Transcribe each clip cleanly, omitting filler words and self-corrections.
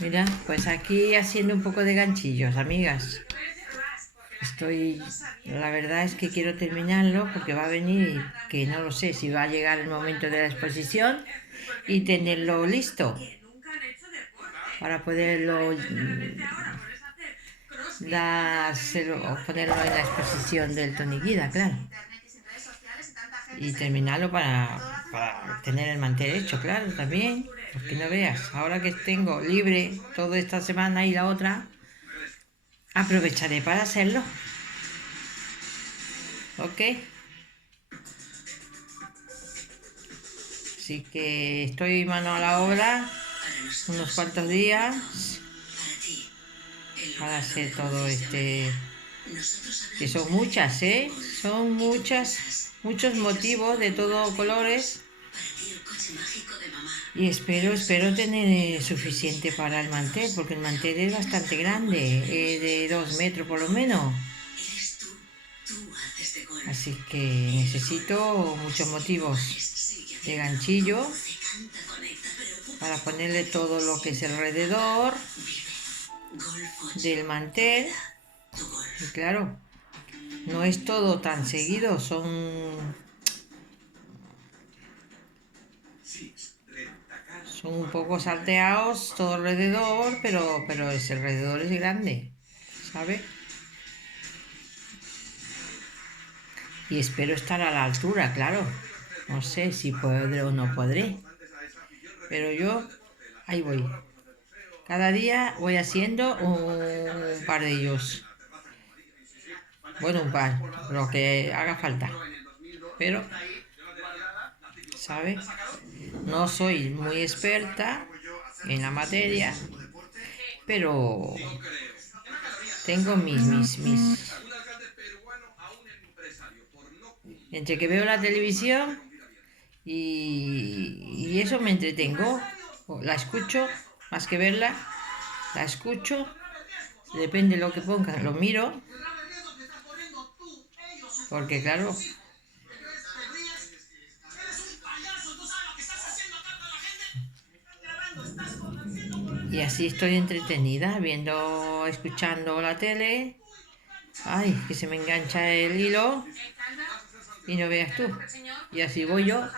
Mira, pues aquí haciendo un poco de ganchillos, amigas. La verdad es que quiero terminarlo porque va a venir, que no lo sé si va a llegar el momento de la exposición y tenerlo listo para poderlo dárselo o ponerlo en la exposición del Toni Guida, claro. Y terminarlo para tener el mantel hecho, claro, también. Porque no veas, ahora que tengo libre toda esta semana y la otra, aprovecharé para hacerlo. ¿Ok? Así que estoy mano a la obra unos cuantos días para hacer todo que son muchas, ¿eh? Son muchos motivos de todos colores y espero tener suficiente para el mantel, porque el mantel es bastante grande, de 2 metros por lo menos. Así que necesito muchos motivos de ganchillo para ponerle todo lo que es alrededor del mantel. Y claro, no es todo tan seguido, son un poco salteados todo alrededor, pero ese alrededor es grande, ¿sabe? Y espero estar a la altura, claro. No sé si podré o no podré, pero yo ahí voy. Cada día voy haciendo un par de ellos. Bueno, un par, lo que haga falta. Pero, ¿sabe? No soy muy experta en la materia, pero tengo mis. Entre que veo la televisión y eso me entretengo. La escucho, más que verla, la escucho. Depende de lo que pongan, lo miro. Porque claro, y así estoy entretenida, escuchando la tele. Ay, que se me engancha el hilo y no veas tú. Y así voy yo.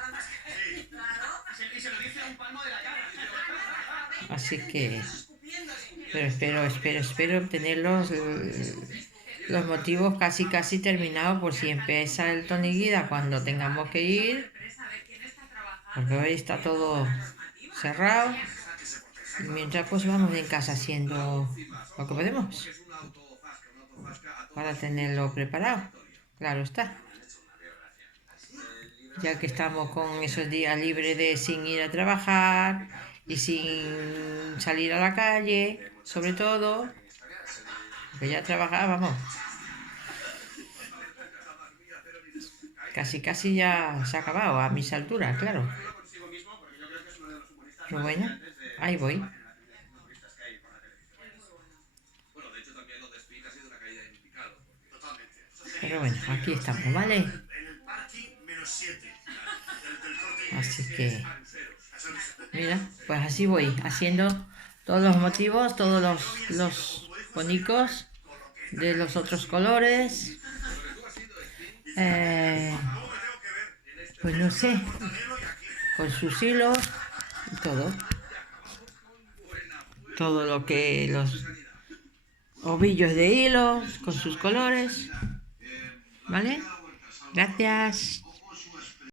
Así que, pero espero tener los motivos casi terminados por si empieza el Toni Guida cuando tengamos que ir. Porque hoy está todo cerrado. Y mientras pues vamos en casa haciendo lo que podemos para tenerlo preparado. Claro está. Ya que estamos con esos días libres de sin ir a trabajar y sin salir a la calle, sobre todo, porque ya trabajábamos. Casi ya se ha acabado a mis alturas, claro. Pero bueno, ahí voy. Pero bueno, aquí estamos, ¿vale? Así que, mira, pues así voy, haciendo todos los motivos, todos los bonicos de los otros colores. Pues no sé, con sus hilos y todo lo que los ovillos de hilos con sus colores, ¿vale? Gracias.